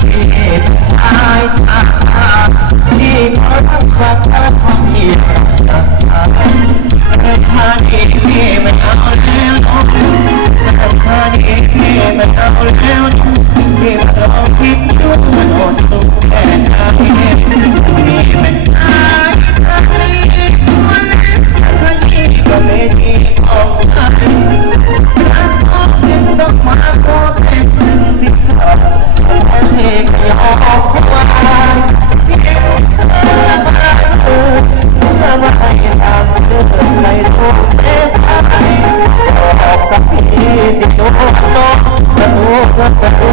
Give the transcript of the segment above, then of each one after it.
I, I, I.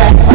Oh,